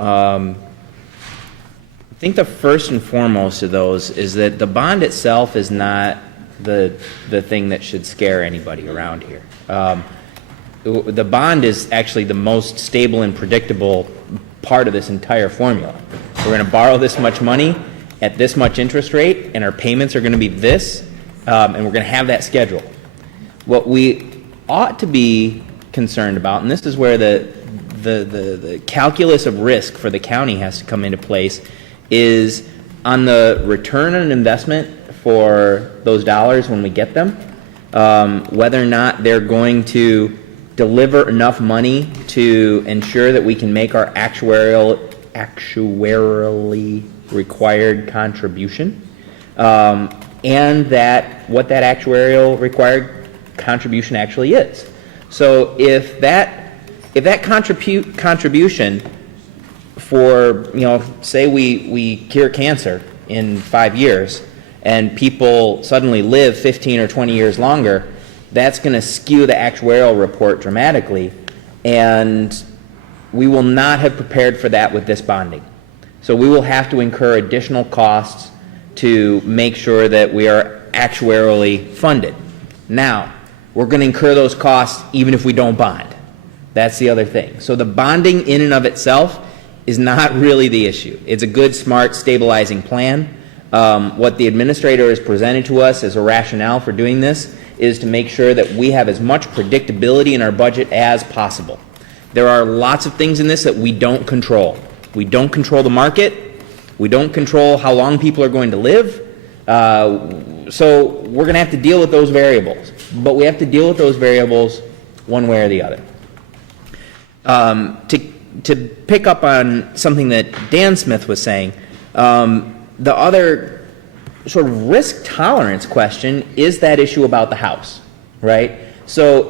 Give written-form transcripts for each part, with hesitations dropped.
I think the first and foremost of those is that the bond itself is not the thing that should scare anybody around here. The bond is actually the most stable and predictable part of this entire formula. We're going to borrow this much money at this much interest rate, and our payments are going to be this, and we're going to have that schedule. What we ought to be concerned about, and this is where the calculus of risk for the county has to come into place, is on the return on investment for those dollars when we get them, whether or not they're going to deliver enough money to ensure that we can make our actuarially required contribution, and that what that actuarial required contribution actually is. So if that contribution for, say we cure cancer in 5 years and people suddenly live 15 or 20 years longer, that's going to skew the actuarial report dramatically, and we will not have prepared for that with this bonding. So we will have to incur additional costs to make sure that we are actuarially funded. Now, we're going to incur those costs even if we don't bond. That's the other thing. So the bonding in and of itself is not really the issue. It's a good, smart, stabilizing plan. What the administrator has presented to us as a rationale for doing this is to make sure that we have as much predictability in our budget as possible. There are lots of things in this that we don't control. We don't control the market. We don't control how long people are going to live. So we're going to have to deal with those variables. But we have to deal with those variables one way or the other. To pick up on something that Dan Smith was saying, the other sort of risk tolerance question is that issue about the house, right? So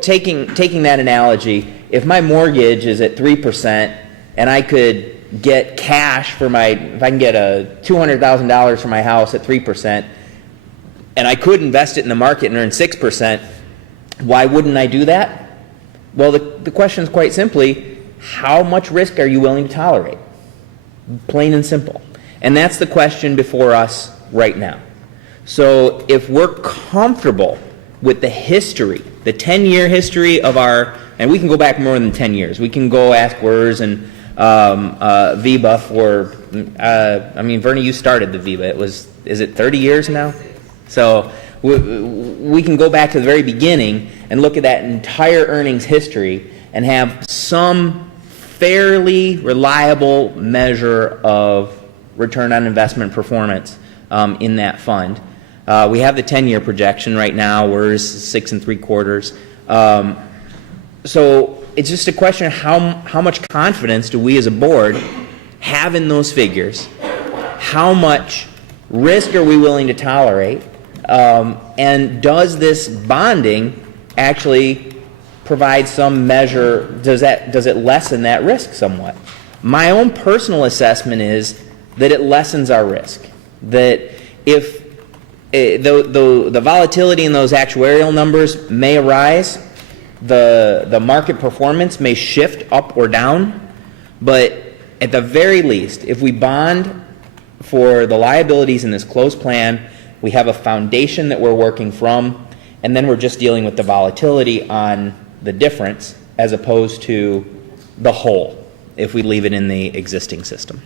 taking that analogy, if my mortgage is at 3% and I could get cash for if I can get $200,000 for my house at 3%, and I could invest it in the market and earn 6%, why wouldn't I do that? Well, the question is quite simply, how much risk are you willing to tolerate? Plain and simple. And that's the question before us right now. So if we're comfortable with the history, the 10-year history of and we can go back more than 10 years. We can go ask WERS and VEBA for, Vernie, you started the VEBA. Is it 30 years now? So we can go back to the very beginning and look at that entire earnings history and have some fairly reliable measure of return on investment performance in that fund. We have the 10-year projection right now. We're 6 3/4. So it's just a question of how much confidence do we as a board have in those figures? How much risk are we willing to tolerate? And does this bonding actually provide some measure? Does it lessen that risk somewhat? My own personal assessment is that it lessens our risk. That if the volatility in those actuarial numbers may arise, the market performance may shift up or down, but at the very least, if we bond for the liabilities in this closed plan, we have a foundation that we're working from, and then we're just dealing with the volatility on the difference as opposed to the whole if we leave it in the existing system.